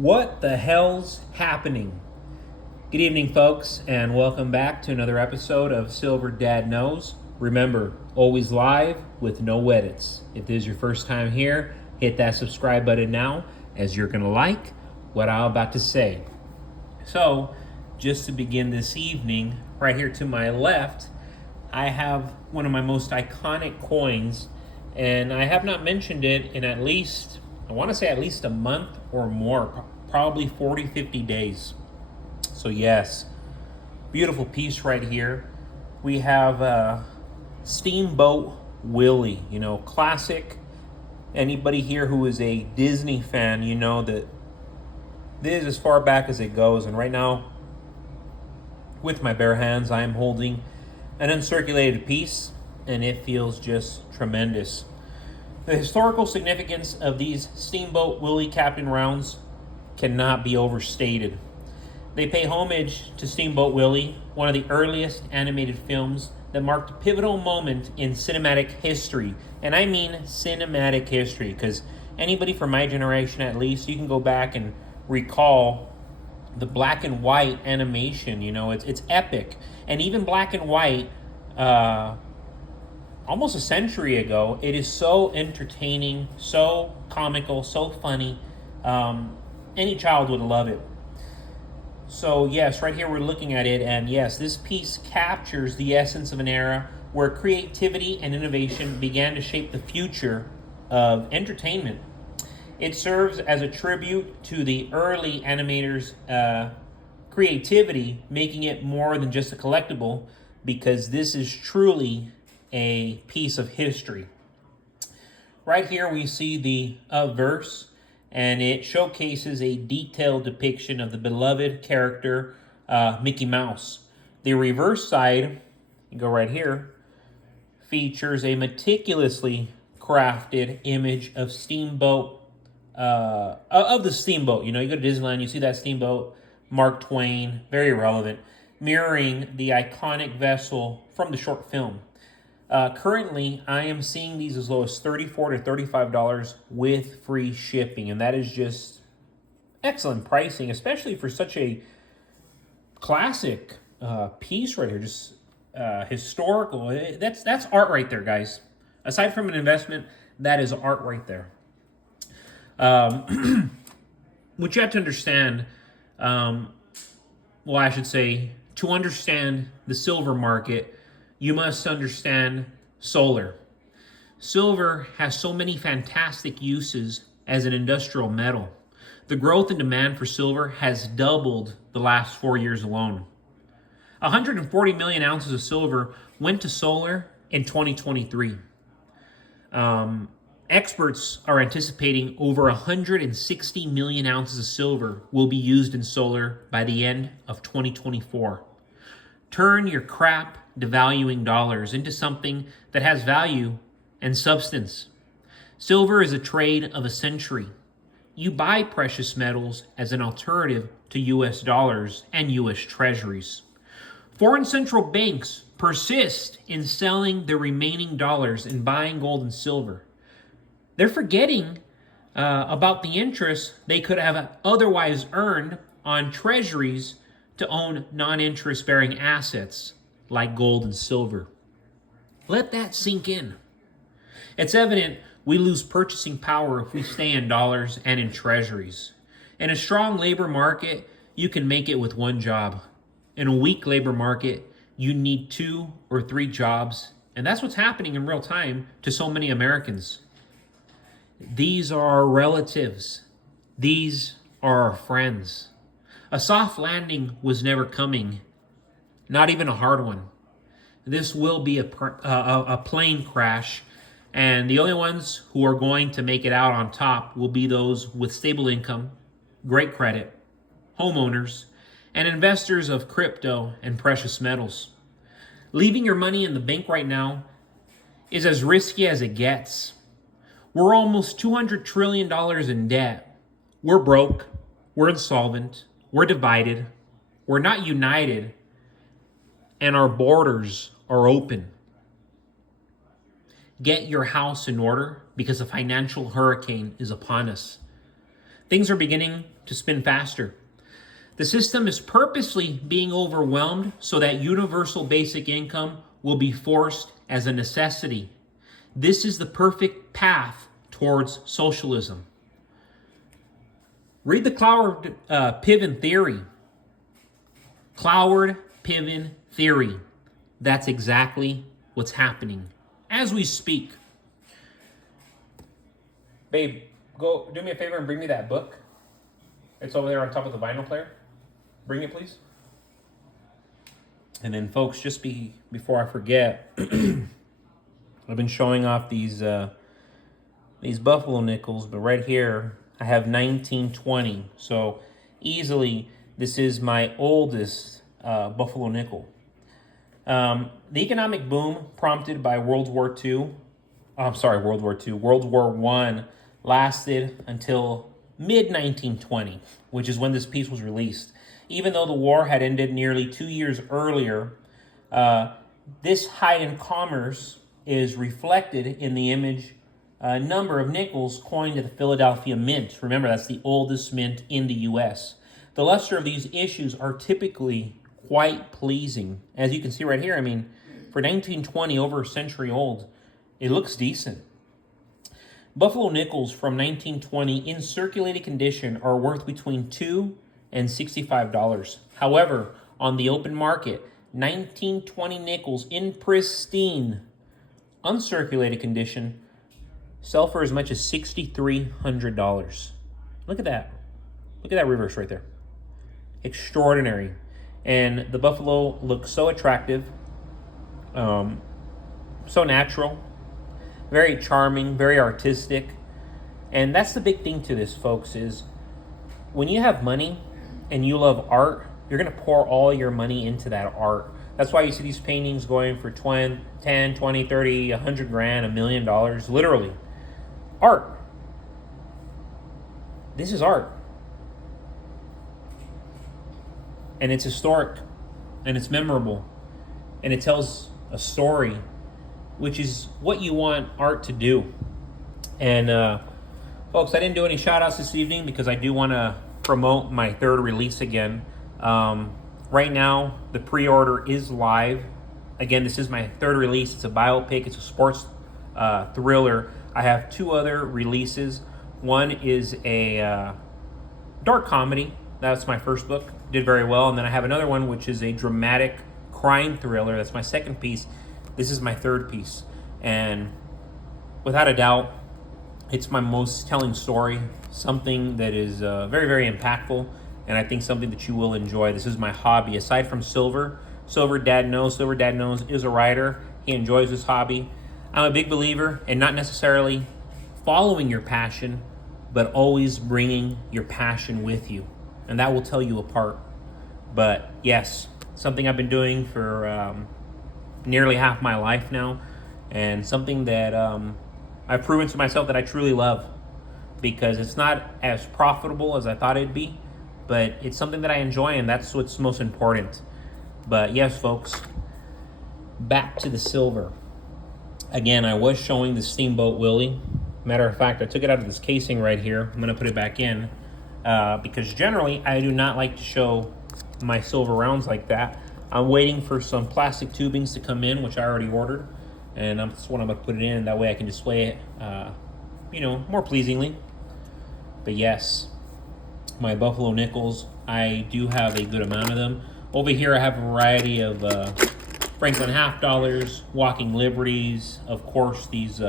What the hell's happening? Good evening, folks, and welcome back to another episode of Silver Dad Knows. Remember, always live with no edits. If this is your first time here, hit that subscribe button now, as you're going to like what I'm about to say. So, just to begin this evening, right here to my left, I have one of my most iconic coins, and I have not mentioned it in at least a month or more, probably 40, 50 days. So yes, beautiful piece right here. We have Steamboat Willie, classic. Anybody here who is a Disney fan, you know that this is as far back as it goes. And right now, with my bare hands, I am holding an uncirculated piece, and it feels just tremendous. The historical significance of these Steamboat Willie Captain rounds cannot be overstated. They pay homage to Steamboat Willie, one of the earliest animated films that marked a pivotal moment in cinematic history. And I mean cinematic history, because anybody from my generation, at least, you can go back and recall the black and white animation. It's epic. And even black and white, almost a century ago, it is so entertaining, so comical, so funny. Any child would love it. So yes, right here we're looking at it, and yes, this piece captures the essence of an era where creativity and innovation began to shape the future of entertainment. It serves as a tribute to the early animators' creativity, making it more than just a collectible, because this is truly a piece of history. Right here we see the verse, and it showcases a detailed depiction of the beloved character Mickey Mouse. The reverse side, you go right here, features a meticulously crafted image of Steamboat, of the steamboat. You go to Disneyland, you see that steamboat, Mark Twain, very relevant, mirroring the iconic vessel from the short film. Currently, I am seeing these as low as $34 to $35 with free shipping, and that is just excellent pricing, especially for such a classic piece right here, just historical. That's art right there, guys. Aside from an investment, that is art right there. What you have to understand, I should say, to understand the silver market, you must understand solar. Silver has so many fantastic uses as an industrial metal. The growth in demand for silver has doubled the last 4 years alone. 140 million ounces of silver went to solar in 2023. Experts are anticipating over 160 million ounces of silver will be used in solar by the end of 2024. Turn your crap devaluing dollars into something that has value and substance. Silver is a trade of a century. You buy precious metals as an alternative to US dollars and US treasuries. Foreign central banks persist in selling their remaining dollars and buying gold and silver. They're forgetting about the interest they could have otherwise earned on treasuries to own non-interest bearing assets like gold and silver. Let that sink in. It's evident we lose purchasing power if we stay in dollars and in treasuries. In a strong labor market, you can make it with one job. In a weak labor market, you need 2 or 3 jobs, and that's what's happening in real time to so many Americans. These are our relatives. These are our friends. A soft landing was never coming, not even a hard one. This will be a plane crash, and the only ones who are going to make it out on top will be those with stable income, great credit, homeowners, and investors of crypto and precious metals. Leaving your money in the bank right now is as risky as it gets. We're almost $200 trillion in debt. We're broke. We're insolvent. We're divided. We're not united. And our borders are open. Get your house in order because a financial hurricane is upon us. Things are beginning to spin faster. The system is purposely being overwhelmed so that universal basic income will be forced as a necessity. This is the perfect path towards socialism. Read the Cloward-Piven theory. Cloward-Piven theory. That's exactly what's happening as we speak. Babe, go do me a favor and bring me that book. It's over there on top of the vinyl player. Bring it, please. And then, folks, just before I forget, I've been showing off these buffalo nickels, but right here I have 1920. So easily, this is my oldest buffalo nickel. The economic boom prompted by World War I lasted until mid-1920, which is when this piece was released. Even though the war had ended nearly 2 years earlier, this heightened commerce is reflected in the image number of nickels coined at the Philadelphia Mint. Remember, that's the oldest mint in the U.S. The luster of these issues are typically quite pleasing. As you can see right here, I mean, for 1920, over a century old, it looks decent. Buffalo nickels from 1920 in circulated condition are worth between $2 and $65. However, on the open market, 1920 nickels in pristine, uncirculated condition sell for as much as $6,300. Look at that. Look at that reverse right there. Extraordinary. And the buffalo looks so attractive, so natural, very charming, very artistic. And that's the big thing to this, folks, is when you have money and you love art, you're going to pour all your money into that art. That's why you see these paintings going for 10, 20, 30, 100 grand, $1 million, literally. Art. This is art. And it's historic, and it's memorable, and it tells a story, which is what you want art to do. And folks, I didn't do any shout outs this evening because I do want to promote my third release again. Right now, the pre-order is live. Again, this is my third release. It's a biopic. It's a sports thriller. I have two other releases. One is a dark comedy. That's my first book. Did very well. And then I have another one, which is a dramatic crime thriller. That's my second piece. This is my third piece. And without a doubt, it's my most telling story. Something that is very, very impactful. And I think something that you will enjoy. This is my hobby. Aside from Silver Dad Knows is a writer. He enjoys this hobby. I'm a big believer in not necessarily following your passion, but always bringing your passion with you. And that will tell you apart. But yes, something I've been doing for nearly half my life now. And something that I've proven to myself that I truly love. Because it's not as profitable as I thought it'd be. But it's something that I enjoy, and that's what's most important. But yes, folks, back to the silver. Again, I was showing the Steamboat Willie. Matter of fact, I took it out of this casing right here. I'm going to put it back in because generally I do not like to show my silver rounds like that. I'm waiting for some plastic tubings to come in, which I already ordered. And that's what I'm going to put it in. That way I can display it, more pleasingly. But yes, my buffalo nickels, I do have a good amount of them. Over here I have a variety of Franklin half dollars, walking liberties, of course these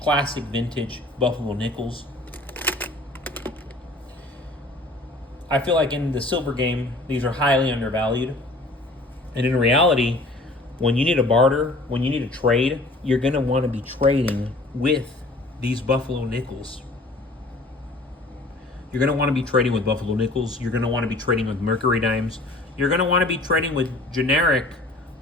classic vintage buffalo nickels. I feel like in the silver game, these are highly undervalued. And in reality, when you need a barter, when you need a trade, you're going to want to be trading with these buffalo nickels. You're going to want to be trading with buffalo nickels. You're going to want to be trading with mercury dimes. You're going to want to be trading with generic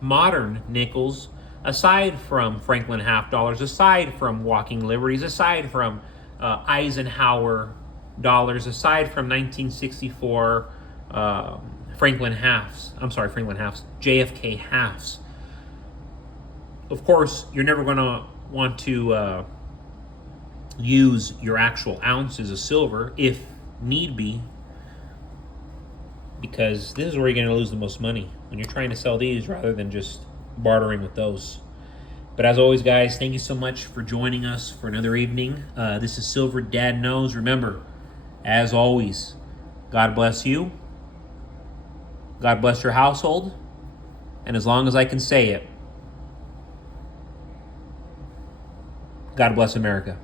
modern nickels, aside from Franklin half dollars, aside from walking liberties, aside from Eisenhower dollars, aside from 1964 Franklin halves, JFK halves. Of course, you're never going to want to use your actual ounces of silver if need be, because this is where you're going to lose the most money when you're trying to sell these rather than just bartering with those. But as always, guys, thank you so much for joining us for another evening. This is Silver Dad Knows. Remember, as always, God bless you. God bless your household. And as long as I can say it, God bless America.